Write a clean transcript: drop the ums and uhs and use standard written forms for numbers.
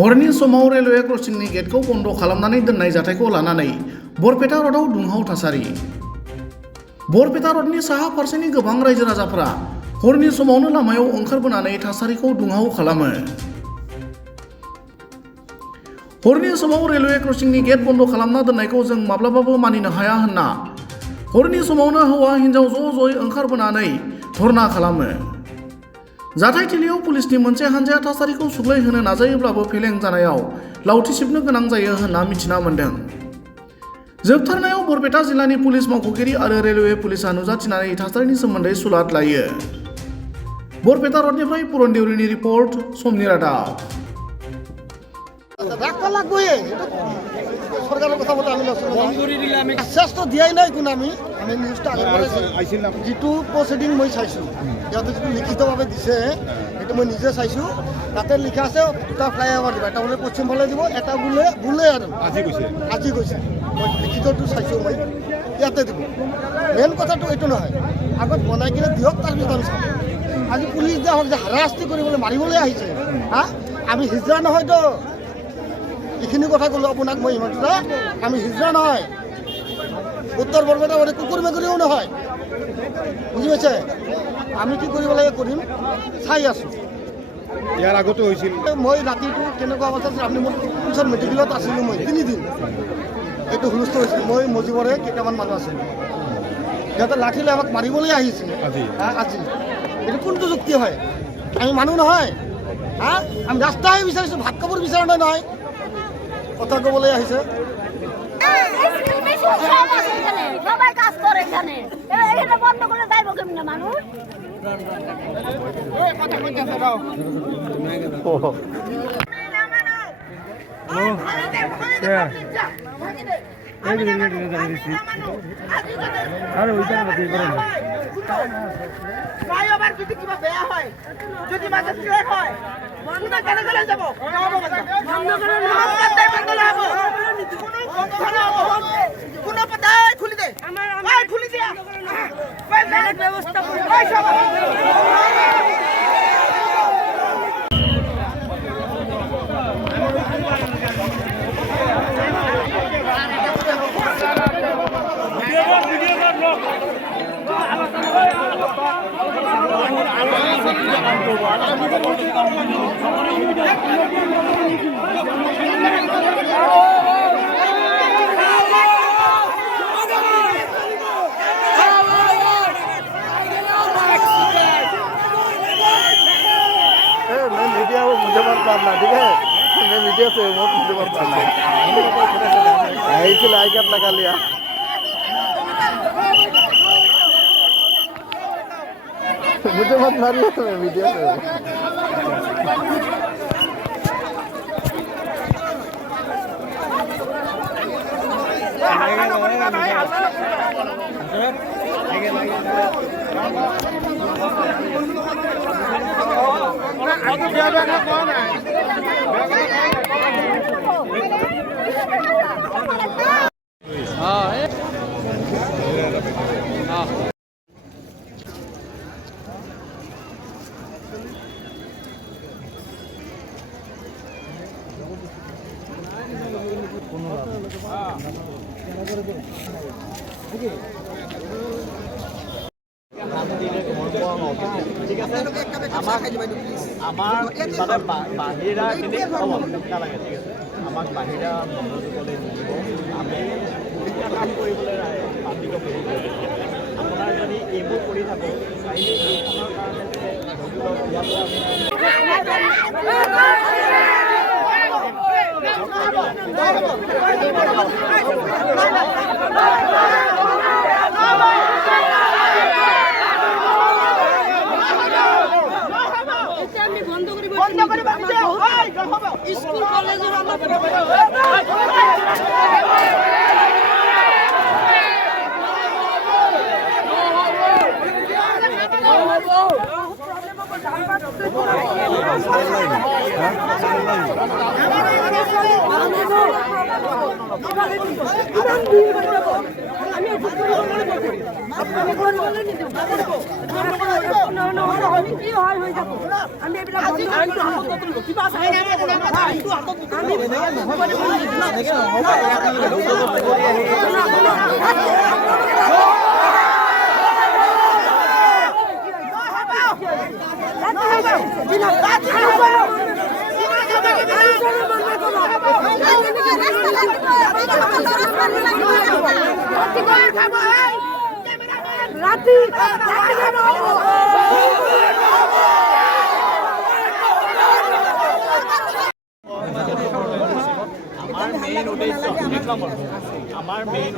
हरनि समाव रेलवे क्रसिंनि गेटखौ बन्द खालामनानै दोननाय जाथायखौ लानानै बरपेटा र'डआव दुंहाव थासारि। बरपेटा र'डनि साहा फारसेनि गोबां रायजो राजाफोरा हरनि समावनो लामायाव ओंखारबोनानै थासारिखौ दुंहाव खालामो। हरनि समाव रेलवे क्रसिंनि गेट बन्द खालामना दोननायखौ जों माब्लाबाबो मानिनो हाया होनना हरनि समावनो हौवा हिन्जाव ज'ज'यै ओंखारबोनानै धरना खालामो। जाथायथिलियाव पुलिसनि मोनसे हानजाया थासारिखौ सुग्लायहोनो नाजायोब्लाबो फेलें जानायाव लावथि सिबनो गोनां जायो होनना मिथिना मोन्दों। जोबथारनायाव बरपेटा जिल्लानि पुलिस मावख'गिरि आरो रेलवे पुलिसा नुजाथिनानै थासारिनि सोमोन्दै सुलाद लायो। बरपेटा र'डनिफ्राय पुरन देउरिनि रिपर्ट, समनि रादाब। সরকারের কথা মতো আমি আশ্বাস তো দিয়াই নাই কোন আমি নিউজটা আগে যেটো প্রসিডিং মই চাইছো ইয়াতে যেটো লিখিতভাৱে দিছে সেইটো মই নিজে চাইছো। তাতে লিখা আছে দুটা ফ্লাইওভাৰ দিব, এটা বোলে পশ্চিম ফালে দিব, এটা বোলে আৰু আজি কৈছে মই লিখিতটো চাইছো। মই ইয়াতে দিব। মেইন কথাটো এইটো নহয়, আগত বনাই কিনে দিয়ক, তাৰপিছত আমি চাম। আজি পুলিচ যে আমাক যে হাৰাশাস্তি কৰিবলৈ মাৰিবলৈ আহিছে, হা আমি হিজৰা নহয়তো। এইখিনি কথা ক'লো আপোনাক মই ইমানটো, আমি হিজৰা নহয়, উত্তৰ বৰপেটা কুকুৰ মেকুৰীও নহয়, বুজি পাইছে। আমি কি কৰিব লাগে কৰিম, চাই আছো। ইয়াৰ আগতো হৈছিল, মই ৰাতিটো কেনেকুৱা অৱস্থা আছিল, আপুনি মোৰ পিছত মেডিকেলত আছিলোঁ, মই 3 দিন এইটো হুলস্থ হৈছিল। মই মজিবৰে কেইটামান মানুহ আছিল, সিহঁতে লাঠি লৈ আমাক মাৰিবলৈ আহিছে আজি। এইটো কোনটো যুক্তি হয়? আমি মানুহ নহয়, হা আমি ৰাস্তাহে বিচাৰিছোঁ, ভাত কাপোৰ বিচৰা নহয়। কথা কবলৈ আহিছে। সবাই কাজ করে এখানে, এটা বন্ধ করে যাইব কেমন মানুষ? যদি কিবা বেয়া হয়, যদি মাঝে ট্রেক হয়, বন্ধ কেন করে যাব? কোনো পদায় খুলি দে, খুলি দিয়া ব্যবস্থা मीडिया वो मुझे मत मारना, ठीक है? मैं मीडिया से हूँ, मुझे मत मारना। ऐसे लाइक अप लगा लिया। मुझे मत मारिए, मैं मीडिया से हूँ। বাহিৰা নালাগে, ঠিক আছে? আমাক বাহিৰা মনোযোগলৈ নিদিব। আমি কাম কৰিবলৈ পাব্লিকক হেৰি কৰিব। আপোনাৰ যদি এইবোৰ কৰি থাকোঁ, কাইলৈ এইখনৰ কাৰণে স্কুল কলেজেৰ আমৰা আমাৰ মেইন উদ্দেশ্য এক নম্বৰ আমাৰ মেইন